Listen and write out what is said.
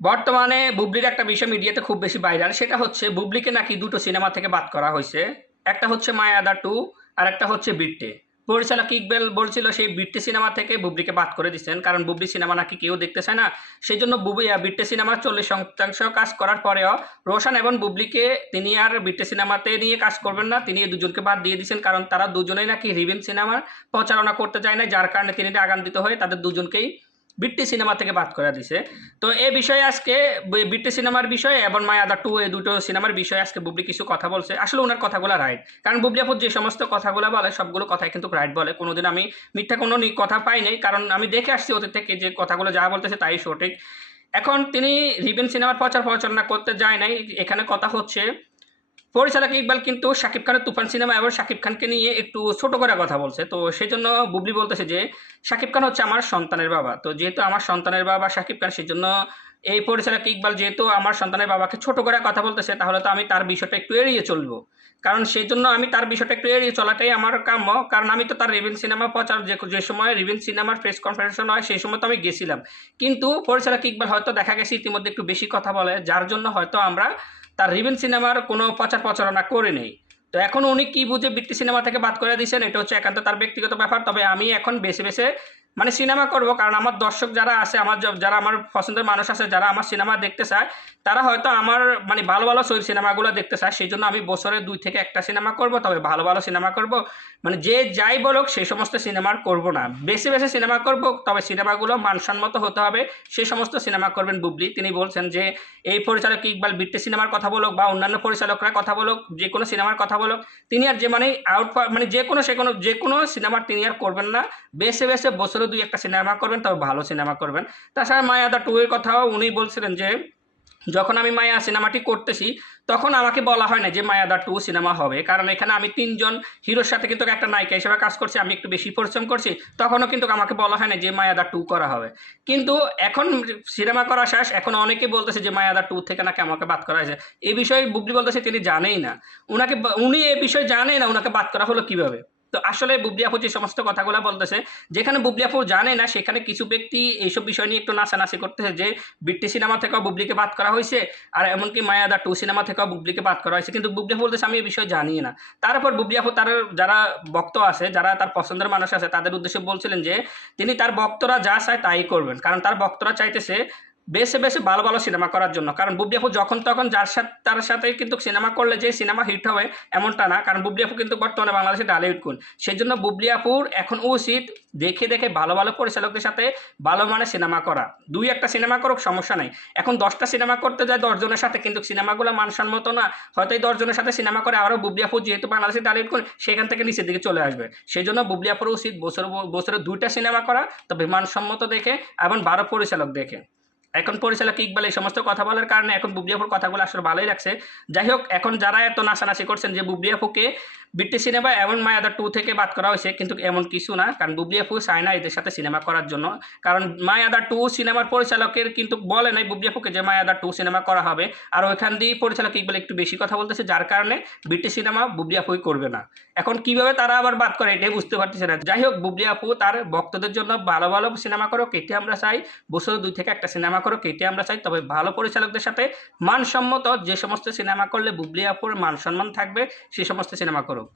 বর্তমানে বুবলির একটা বিষয় মিডিয়াতে খুব বেশি ভাইরাল সেটা হচ্ছে বুবলিকে নাকি দুটো সিনেমা থেকে বাদ করা হয়েছে। একটা হচ্ছে মায়াদা টু আর একটা হচ্ছে বিট্টে পরিচালক ইকবেল বলছিল সেই বিট্টে সিনেমা থেকে বুবলিকে বাদ করে দিচ্ছেন কারণ বুবলি সিনেমা নাকি কেউ দেখতে চায় না। সেই জন্য আহ, বিট্টে সিনেমা চল্লিশ শতাংশ কাজ করার পরেও রোশন এবং বুবলিকে তিনি আর বিট্টে সিনেমাতে নিয়ে কাজ করবেন না। তিনি দুজনকে বাদ দিয়ে দিয়েছেন কারণ তারা দুজনেই নাকি রিভেন সিনেমার প্রচারণা করতে চায় না যার কারণে তিনি আগান্বিত হয়ে তাদের দুজনকেই বিট্টি সিনেমা থেকে বাদ করে দিছে। তো এ বিষয়ে আজকে বি- বিট্টি সিনেমার বিষয়ে এবং মাই আদার টু এই দুটো সিনেমার বিষয়ে আজকে বুবলি কিছু কথা বলছে। আসলে ওনার কথাগুলো রাইট কারণ বুবলি আপুর যে সমস্ত কথাগুলো বলে, সবগুলো কথাই কিন্তু রাইট বলে। কোনোদিন আমি মিথ্যা কোনো কথা পাইনি কারণ আমি দেখে আসছি ওদের থেকে যে কথাগুলো যা বলতেছে তাই সঠিক। এখন তিনি রিবেন সিনেমার প্রচার প্রচারণা করতে যায় নাই। এখানে কথা হচ্ছে পরিচালক ইকবাল কিন্তু শাকিব খানের তুফান সিনেমা এবং শাকিব খানকে নিয়ে একটু ছোট করে কথা বলছে। তো সেই জন্য বুবলি বলতেছে যে, শাকিব খান হচ্ছে আমার সন্তানের বাবা। তো যেহেতু আমার সন্তানের বাবা শাকিব খান সেই জন্য এই পরিচালক ইকবাল যেহেতু আমার সন্তানের বাবাকে ছোট করে কথা বলতেছে, তাহলে তো আমি তার বিষয়টা একটু এড়িয়ে চলবো। কারণ সেই জন্য আমি তার বিষয়টা একটু এড়িয়ে চলাটাই আমার কাম্য। কারণ আমি তো তার রিভেন সিনেমা প্রচার যে যে সময় রিভেন সিনেমার প্রেস কনফারেন্স হয় সেই সময় তো আমি গেছিলাম। কিন্তু পরিচালক ইকবাল হয়তো দেখা গেছে, ইতিমধ্যে একটু বেশি কথা বলে। যার জন্য হয়তো আমরা তার রিভেন সিনেমার কোনো প্রচার প্রচারণা করে নেই। তো এখন উনি কী বুঝে বৃত্তি সিনেমা থেকে বাদ করে দিয়েছেন, এটা হচ্ছে একান্ত তার ব্যক্তিগত ব্যাপার। তবে আমি এখন বেছে বেছে মানে সিনেমা করব, কারণ আমার দর্শক যারা আছে, আমার যারা আমার পছন্দের মানুষ আছে, যারা আমার সিনেমা দেখতে চায়, তারা হয়তো আমার মানে ভালো ভালো সিনেমাগুলো দেখতে চায়। সেই জন্য আমি বছরে দুই থেকে একটা সিনেমা করব, তবে ভালো ভালো সিনেমা করব। মানে যে যাই বলুক, সেই সমস্ত সিনেমার করব না। বেশি বেশি সিনেমা করব, তবে সিনেমাগুলো মানসম্মত হতে হবে। সেই সমস্ত সিনেমা করবেন বুবলি। তিনি বলছেন যে, এই পরিচালক ইকবাল বিট্টে সিনেমার কথা বলুক বা অন্যান্য পরিচালকরা কথা বলুক, যে কোনো সিনেমার কথা বলুক, তিনি আর যে মানে আউট মানে যে কোনো, সে কোনো, যে কোনো সিনেমার তিনি আর করবেন না। বেছে বেছে বছরে দুই একটা সিনেমা করবেন, তবে ভালো সিনেমা করবেন। তাছাড়া মায়াদা টু এর কথাও উনি বলছিলেন যে, যখন আমি মায়া সিনেমাটি করতেছি, তখন আমাকে বলা হয় না যে মায়াদা টু সিনেমা হবে। কারণ এখানে আমি তিনজন হিরোর সাথে কিন্তু একটা নায়িকা হিসেবে কাজ করছি, আমি একটু বেশি পরিশ্রম করছি, তখনও কিন্তু আমাকে বলা হয় না যে মায়াদা টু করা হবে। কিন্তু এখন সিনেমা করা শেষ, এখন অনেকে বলতেছে যে মায়াদা টু থেকে নাকি আমাকে বাদ করা হয়েছে। এই বিষয়ে বুবলি বলতেছে তিনি জানেই না। উনাকে উনি এ বিষয়ে জানেই না উনাকে বাদ করা হলো কীভাবে। তো আসলে বুবলি আপু যে সমস্ত কথাগুলো বলতেছে, যেখানে বুবলি আপু জানে না, সেখানে কিছু ব্যক্তি এইসব বিষয় নিয়ে একটু নাচানাচি করতেছে যে, বিট্টি সিনেমা থেকেও বুবলিকে বাদ করা হয়েছে আর এমনকি মায়াদা টু সিনেমা থেকেও বুবলিকে বাদ করা হয়েছে। কিন্তু বুবলি আপু বলতেছে, আমি এই বিষয় জানি না। তারপর বুবলি আপু তার যারা ভক্ত আছে, যারা তার পছন্দের মানুষ আছে, তাদের উদ্দেশ্যে বলছিলেন যে, তিনি তার ভক্তরা যা চায় তাই করবেন। কারণ তার ভক্তরা চাইতেছে বেছে বেছে ভালো ভালো সিনেমা করার জন্য। কারণ বুবলি আপু যখন তখন যার সাথে, তার সাথে কিন্তু সিনেমা করলে যে সিনেমা হিট হবে এমনটা না। কারণ বুবলি আপু কিন্তু বর্তমানে বাংলাদেশে ডালিউড কোন সেই জন্য বুবলি আপুর এখন উচিত দেখে দেখে ভালো ভালো পরিচালকদের সাথে ভালো মানের সিনেমা করা। দুই একটা সিনেমা করুক, সমস্যা নাই। এখন দশটা সিনেমা করতে যায় দশজনের সাথে, কিন্তু সিনেমাগুলো মানসম্মত না। হয়তো এই দশজনের সাথে সিনেমা করে আরও বুবলি আপু যেহেতু বাংলাদেশে ডালিউড কোন সেখান থেকে নিচের দিকে চলে আসবে। সেই জন্য বুবলি আপুর উচিত বছর, বছরে দুইটা সিনেমা করা, তবে মানসম্মত দেখে এবং বারো পরিচালক দেখে। এখন পরিচালক ইকবাল এই সমস্ত কথা বলার কারণে এখন বুবলিয়াপুর কথাগুলো আসলে ভালোই লাগছে। যাই হোক, এখন যারা এত নাচানাচি করছেন যে বুবলিয়াপুকে বিট্টি সিনেমা এমন মায়াদা টু থেকে বাদ করা হয়েছে, কিন্তু এমন কিছু না, কারণ বুবলিয়াপু চায় না এদের সাথে সিনেমা করার জন্য। কারণ মায়াদা টু সিনেমার পরিচালকের কিন্তু বলে নাই বুবলিয়াপুকে যে মায়াদা টু সিনেমা করা হবে। আর ওইখান দিয়ে পরিচালক ইকবাল একটু বেশি কথা বলতেছে, যার কারণে বিট্টি সিনেমা বুবলিয়াপুই করবে না। এখন কীভাবে তারা আবার বাদ করে, এটাই বুঝতে পারতেছে না। যাই হোক, বুবলি বুবলিয়াপু তার ভক্তদের জন্য ভালো ভালো সিনেমা করো কেটে আমরা চাই। বছরে দুই থেকে একটা সিনেমা করো কেটে আমরা চাই। তবে ভালো পরিচালকদের সাথে মানসম্মত যে সমস্ত সিনেমা করলে বুবলিয়াপুর মান সম্মান থাকবে সেই সমস্ত সিনেমা করুক।